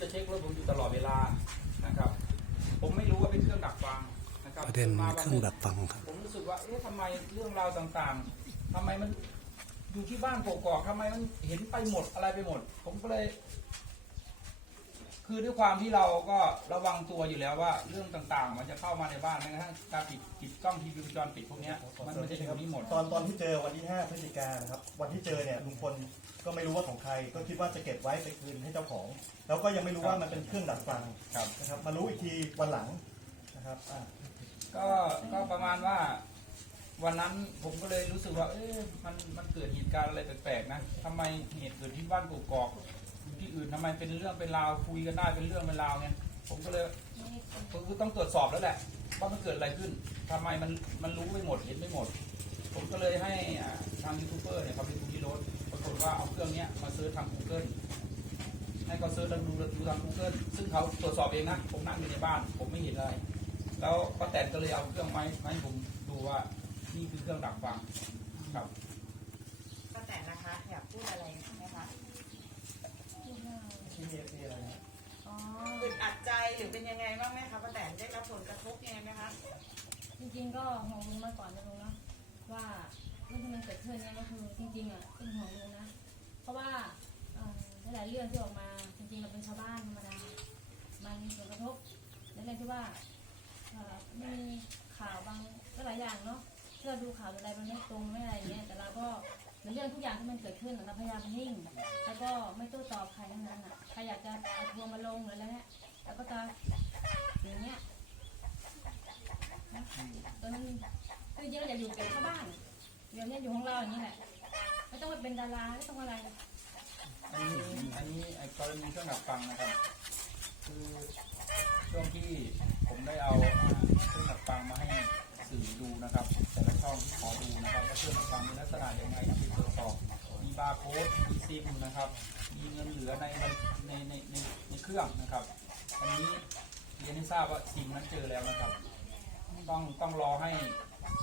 จะเช็ครถผมอยู่ตลอดเวลานะครับ ผมไม่รู้ว่าเป็นเครื่องดักฟังนะครับประเด็นมาเควันรื่องหนึ่ดักฟังครับ ผมรู้สึกว่าเอ๊ะทำไมเรื่องราวต่างๆทำไมมันอยู่ที่บ้านกอกๆทำไมมันเห็นไปหมดอะไรไปหมด ผมก็เลย คือด้วยความที่เราก็ระวังตัวอยู่แล้วว่าเรื่องต่างๆ มันจะเข้ามาในบ้านแม้กระทั่งการปิดปิดกล้องทีวีวงจรปิดพวกเนี้ยมันมันจะอยู่นี่หมด ตอนตอนที่เจอวันที่ 5 พฤศจิกายนนะครับ วันที่เจอเนี่ยลุงพลก็ไม่รู้ว่าของใคร ก็คิดว่าจะเก็บไว้ไปคืนให้เจ้าของ แล้วก็ยังไม่รู้ว่ามันเป็นเครื่องดักฟังครับ นะครับมารู้อีกทีวันหลังนะครับอะก็ก็ประมาณว่า วันนั้นผมก็เลยรู้สึกว่า เอ๊ะมันมันเกิดเหตุการณ์อะไรแปลกๆนะทำไมเหตุเกิดที่บ้านกกอก อยู่ที่อื่นทำไมเป็นเรื่องเป็นราวคุยกันได้เป็นเรื่องเป็นราวเนี่ยผมก็เลยผมก็ต้องตรวจสอบแล้วแหละว่ามันเกิดอะไรขึ้นทำไมมันมันรู้ไม่หมดเห็นไม่หมด ผมก็เลยให้อ่าทางยูทูบเบอร์เนี่ยเขาไปดูที่รถปรากฏว่าเอาเครื่องเนี้ยมาเซิร์ชทาง Google ให้เขาเซิร์ชแล้วดูดูทาง Google ซึ่งเขาตรวจสอบเองนะผมนั่งอยู่ในบ้าน ผมไม่เห็นอะไร แล้วป้าแตนก็เลยเอาเครื่องไม้ไมาให้ผมดูว่านี่คือเครื่องดักฟังครับป้าแตนนะคะอยากพูดอะไรไหมคะ ที่เอฟซีอะไรนะอ๋ออึดอัดใจหรือเป็นยังไงบ้างไหมคะป้าแตนได้รับผลกระทบยังไงไหมคะจริงๆก็ห่วงลุงมาก่อนนะลุงเนาะว่าเรื่องที่มันเกิดขึ้นเนี่ยก็คือจริงๆอะเป็นห่วงลุงนะ เพราะว่าเอ่อหลายๆเรื่องที่ออกมาจริงๆเราเป็นชาวบ้านธรรมดา มันมีผลกระทบในเรื่องที่ว่าเอ่อมีข่าวบางหลายอย่างเนาะที่เราดูข่าวอะไรมันไม่ตรงไม่อะไรอย่างเงี้ยแต่เราก็ในเรื่องทุกอย่างที่มันเกิดขึ้นอะเราพยายามนิ่ง แล้วก็ไม่โต้ตอบใครทั้งนั้นอะ รอยากจะเอาทวร์มาลงหรืออะไรเนี่ยเราก็จะอย่างเงี้ยตอนนั้นคือเยอะอย่าอยู่เก็บเข้าบ้านเดี๋ยวนี้อยู่ของเราอย่างนี้แหละไม่ต้องมาเป็นดาราไม่ต้องอะไร อันนี้อันนี้ไอ้กรณีเครื่องดักฟังนะครับ คือช่วงที่ผมได้เอาอ่าเครื่องดักฟังมาให้สื่อดูนะครับ แต่ละช่องที่ขอดูนะครับว่าเครื่องดักฟังมีลักษณะยังไงที่ตรวจสอบ บาร์โค้ดมีซิมนะครับ มีเงินเหลือในในในในในเครื่องนะครับ อันนี้เรียนให้ทราบว่าซิมนั้นเจอแล้วนะครับ ต้องต้องรอให้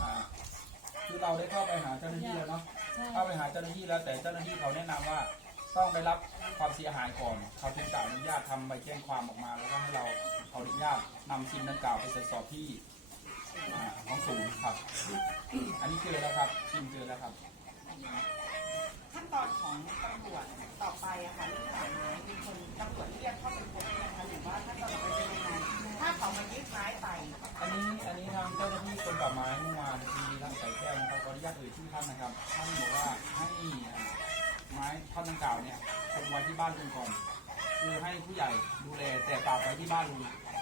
อ่าคือเราได้เข้าไปหาเจ้าหน้าที่แล้วเนาะ ใช่เข้าไปหาเจ้าหน้าที่แล้วแต่เจ้าหน้าที่เขาแนะนำว่าต้องไปรับความเสียหายก่อนเขาถึงจะอนุญาตทำใบแจ้งความออกมา แล้วก็ให้เราขออนุญาตนำซิมดังกล่าวไปตรวจสอบที่อ่าของศูนย์ครับ อันนี้เจอแล้วครับซิมเจอแล้วครับขั้นตอน ของตำรวจต่อไปอะค่ะเรื่องป่าไม้มีคนตำรวจเรียกเข้าไปพบไหมคะหรือว่าขั้นตอนต่อไปเป็นยังไงถ้าเขามายึดไม้ไปอันนี้อันนี้ทางเจ้าหน้าที่กรมป่าไม้เมื่อวานมีท่านใส่แก้วนะครับขออนุญาตเอ่ยชื่อท่านนะครับท่านบอกว่าให้ไม้ท่อนดังกล่าวเนี่ยคงไว้ที่บ้านลุงก่อนคือให้ผู้ใหญ่ดูแลแต่ฝากไว้ที่บ้านลุง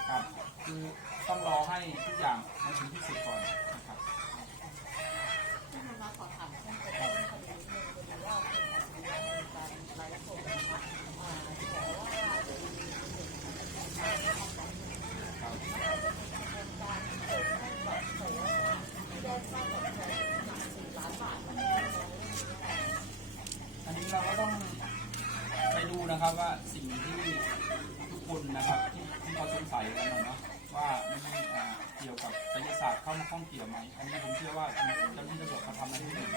ครับ คือต้องรอให้ทุกอย่างมันถึงที่สุดก่อนนะครับที่มันมาขอถามเพิ่มเติมเรื่องคดีนี้คือว่าเป็นคดีในการรายละเอียดนะคะอ่าแต่ว่าเป็นหนึ่งครับ การเปิดให้แบบใส่ว่าแจ้งค่าตอบแทนหนักสี่ล้านบาทมันเป็นยังไง อันนี้เราก็ต้องไปดู นะครับว่าสิ่งที่ทุกคนนะครับที่ที่เขาสงสัยกันนะเนาะว่ามีอ่าเกี่ยวกับศิลศาสตร์เข้ามาข้องเกี่ยวไหมอันนี้ผมเชื่อว่าเจ้าหน้าที่ตำรวจเขาทำหน้าที่ดีใน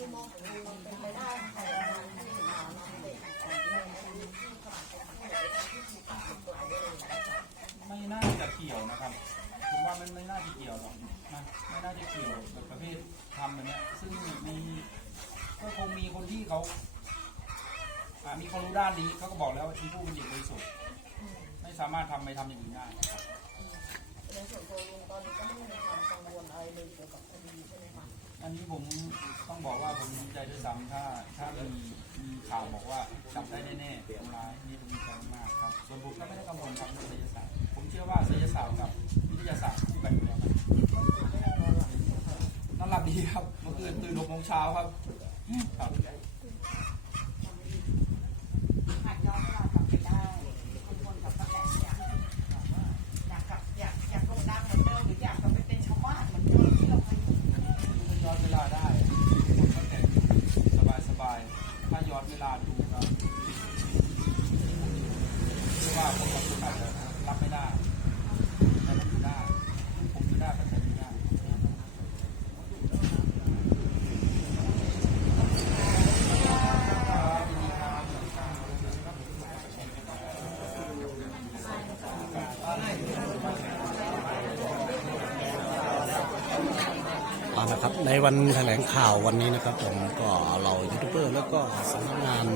มุมมองของลุงเป็นไปได้ไหมคะในการที่มาทำองในพื้นที่ขนาดของผู้ใหญ่งไม่น่าจะเกี่ยวนะครับผมว่ามันไม่น่าจะเกี่ยวหรอกนะไม่น่าจะเกี่ยวกับประเภททำแบบนี้ซึ่งมีก็คงมีคนที่เขา อ่ามีความรู้ด้านนี้เขาก็บอกแล้วว่าชมพู่เป็นเด็กบริสุทธิ์ไม่สามารถทำไปทำอย่างอื่นได้ในส่วนตัวลุงตอนนี้ก็ไม่มีความกังวลอะไรเลยเกี่ยวกับคดีใช่ไหมคะอันนี้ผมต้องบอกว่าผมดีใจด้วยซ้ำถ้าถ้ามีมีข่าวบอกว่าจับได้แน่ๆคนร้ายนี่ผมดีใจมากครับ ส่วนผมก็ไม่ได้กังวลครับเรื่องศิลศาสตร์ผมเชื่อว่าศิลศาสตร์กับวิทยาศาสตร์คู่กันอยู่แล้วครับนอนหลับดีครับเมื่อคืนตื่นหกโมงเช้าครับครับ หากย้อนเวลากลับไปได้ลุงพลกับป้าแตนอยากอยากกลับอยากอยากโด่งดังเหมือนเดิมหรืออยากกลับไปเป็นชาวบ้านเหมือนเดิมที่เราเคยอยู่ ถ้าย้อนเวลาได้ผมก็แต่สบายสบายๆถ้าย้อนเวลาดูครับเชื่อว่าผมกับคุณอาจจะรับไม่ได้แต่ผมอยู่ได้ ผมอยู่ได้ก็จะอยู่ได้ ต ใน วันแถลงข่าววันนี้นะครับผมก็เรายูทูบเบอร์แล้วก็สำนักงาน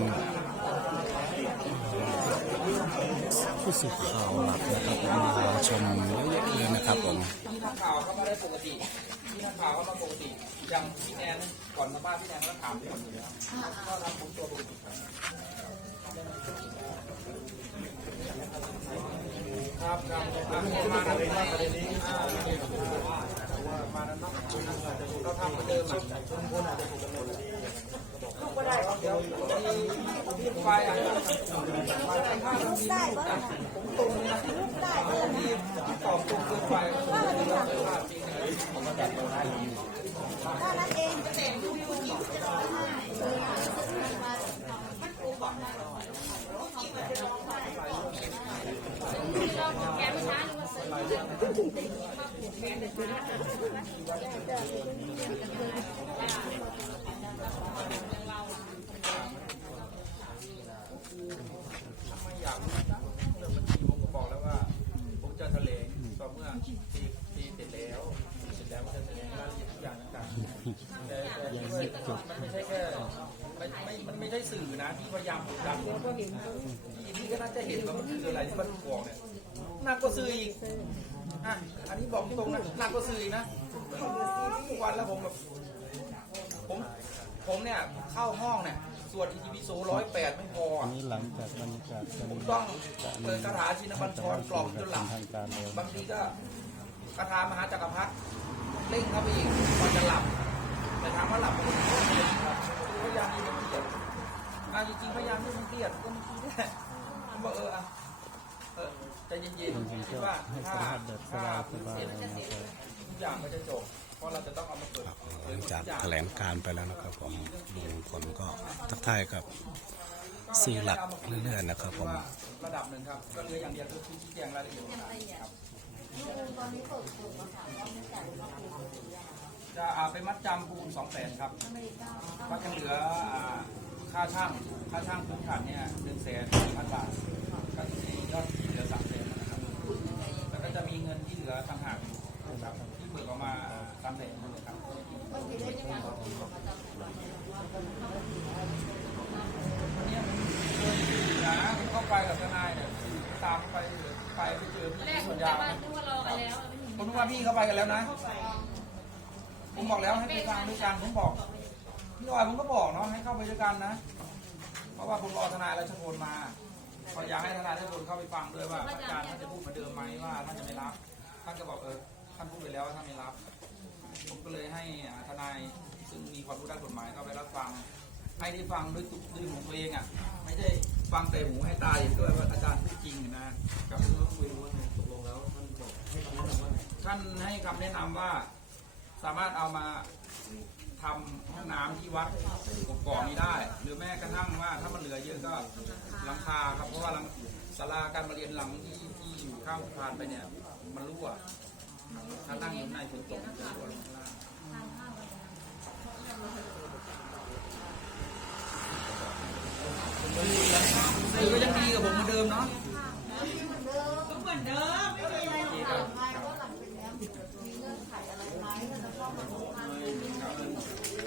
ผู้สื่อข่าวหลักนะครับมาชมเยอะแยะเลยนะครับผมที่นักข่าวเขามาได้ปกติที่นักข่าวเขามาปกติอย่างพี่แนนก่อนมาบ้านพี่แนนก็ถามพี่หมอยู่แล้วก็ทำผมตัวปกติครับครับครับมาแล้วประเด็นนี้ แกไม่ช้าหรือว่าซื้อ ไม่อยากรู้นะเรื่องบัญชีผมก็บอกแล้วว่า ผมจะแถลงต่อเมื่อทีทีเสร็จแล้วเสร็จแล้วก็จะแถลงรายละเอียดทุกอย่างต่างๆแต่แต่ที่ว่ามันไม่ใช่แค่ไม่ไม่มันไม่ใช่สื่อนะที่พยายามกดดันที่ที่ก็น่าจะเห็นว่ามันคืออะไรที่มันบอกเนี่ย หนักกว่าสื่ออีกอะอันนี้บอกตรงนะหนักกว่าสื่ออีกนะทุกวันแล้วผมแบบผมผมเนี่ยเข้าห้องเนี่ยสวดอิติปิโสร้อยแปดไม่พออะนี่หลังจากบรรยากาศการผมต้องเปิดคาถาชินบัญชรกล่อมจนหลับทางการแล้วบางทีก็คาถามหาจักรพรรดิเร่งเข้าไปอีกก่อนจะหลับ แต่ถามว่าหลับผมก็ไม่ได้ครับพยายามที่มันเครียดอะจริงๆพยายามที่มันเครียดก็มันเครียดผมบอกเอออะเออ ใจเย็นๆคิดว่าให้สัถ้ามภาษณ์แบบสถ้าบายสพื้นบายเสร็จนะครับทุกอย่างมันจะจบเพราะเราจะต้องเอามาเปิดหลังจากแถลงการไปแล้วนะครับผมลุงพลก็ทักทายกับสื่อหลักเรื่อยๆนะครับผมว่าระดับหนึ่งครับก็เหลืออย่างเดียวคือชี้แจงรายละเอียดครับจะเอาไปมัดจำปูนสองแสนครับก็จะเหลืออ่าค่าช่างค่าช่างพื้นฐานเนี่ยหนึ่งแสนพันบาท กออกมาสามแสนนะครับวันนี้ผมนะผมเข้าไปกับทนายเนี่ยตามไปไปไปเจอแรพี่กสคุวนยางว่านึกว่ารอกันแล้วไม่เห็นผมนึกว่าพี่เข้าไปกันแล้วนะ ผมบอกแล้วให้ไปฟังด้วยกันผมบอกพี่ออยผมก็บอกเนาะให้เข้าไปด้วยกันนะ เพราะว่าผมรอทนายราชพลมาขออยากให้ทนายราชพลเข้าไปฟังด้วยว่าอาจารย์ท่านจะพูดเหมือนเดิมไหมว่าท่านจะไม่รับท่านก็บอกเออ ท่านพูดไปแล้วว่าท่านไม่รับ ผมก็เลยให้อ่าทนายซึ่งมีความรู้ด้านกฎหมายเข้าไปรับฟัง ให้ได้ฟังด้วยตุด้วยหูตัวเองอะ ไม่ใช่ฟังแต่หูให้ตาเห็นด้วยว่าอาจารย์พูดจริงนะก็คือคุยว่าตกลงแล้วท่านให้คำแนะนำว่าสามารถเอามาทำห้องน้ำที่วัดกกอกนี้ได้ หรือแม้กระทั่งว่าถ้ามันเหลือเยอะก็หลังคาครับเพราะว่าหลังศาลาการประเรียนหลังที่ที่อยู่ข้างสะพานไปเนี่ยมันรั่ว ถ้านั่งอยู่ในฝนตกมันจะรั่วลงข้างล่างทานข้าวกันนะสื่อก็ยังดีกับผมเหมือนเดิมเนาะก็เหมือนเดิมไม่มีอะไรหรอกค่ะ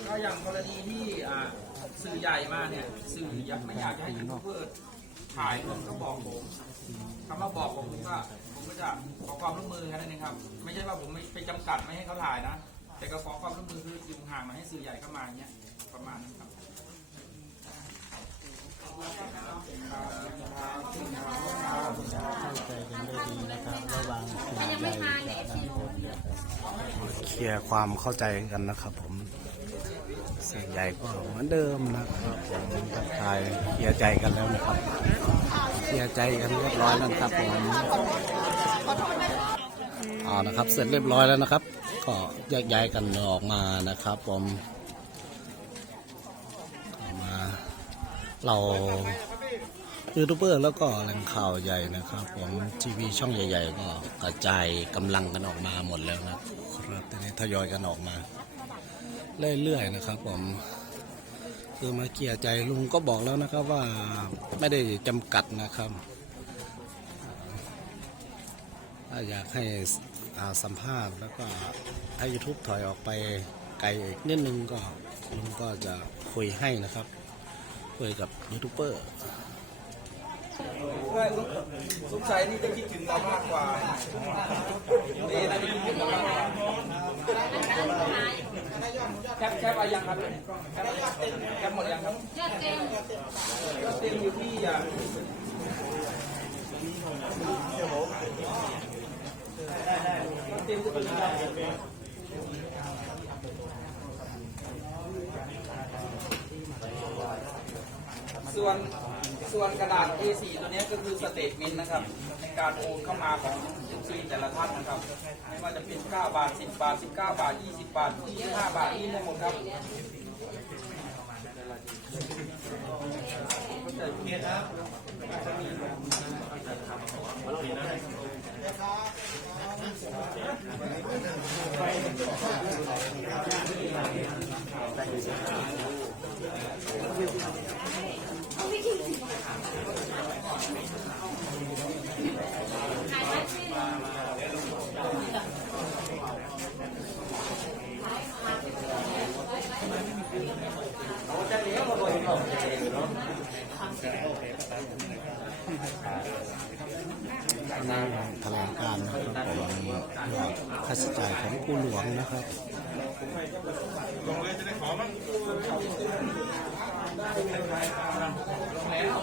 ก็อย่างกรณีที่อ่าสื่อใหญ่มาเนี่ย สื่ออยากไม่อยากให้ยูทูบเบอร์ ถ่ายผมก็บอกผมคำว่าบอกผมผมก็ผมก็จะขอความร่วมมือแค่นั้นเองครับ ไม่ใช่ว่าผมไม่ไปจำกัดไม่ให้เขาถ่ายนะ แต่ก็ขอความร่วมมือคืออยู่ห่างมาให้สื่อใหญ่เข้ามาอย่างเงี้ยประมาณนั้นครับเข้าใจกันได้ดีนะครับระหว่างสื่อถ้ายังใหญ่ทานเนี่ยเอฟซีรู้เคลียร์ความเข้าใจกันนะครับผม สียงใหญ่ก็เหมือนเดิมนะครับผมทักทายเคลียร์ใจกันแล้วนะครับเคลียร์ใจกันเรียบร้อยแล้วนะครับผมเอานะครับ เสร็จเรียบร้อยแล้วนะครับ ก็แยกย้ายกันออกมานะครับ ผมออกมา เรายูทูบเบอร์แล้วก็แหล่งข่าวใหญ่นะครับ ผมทีวีช่องใหญ่ ๆ ก็กระจายกำลังกันออกมาหมดแล้วนะครับตอนนี้ทยอยกันออกมา เรื่อยๆนะครับ ผมคือมาเกลียร์ใจลุงก็บอกแล้วนะครับว่าไม่ได้จำกัดนะครับถ้าอยากให้สัมภาษณ์แล้วก็ให้ยูทูบถอยออกไปไกลอีกนิดนึงก็ลุงก็จะคุยให้นะครับ คุยกับยูทูบเบอร์สงสัยนี่จะคิดถึงเรามากกว่านี่นะคิดถึงเรามากกว่า แคปแคปอะไรยังครับแคปแคปหมดยังครับยอดเต็มก็เต็มอยู่ที่อะก็เต็มก็เป็นส่วน ส่วนกระดาษ A4 ตัวนี้ก็คือสเตทเมนต์นะครับในการโอนเข้ามาของซีแต่ละท่านนะครับ ไม่ว่าจะเป็น 9 บาท 10 บาท 19 บาท 20 บาท 25 บาทนี่ได้หมดครับนั่ ค่าใช้จ่ายของผู้หลวงนะครับลงเลยจะได้ขอมั้งแล้ว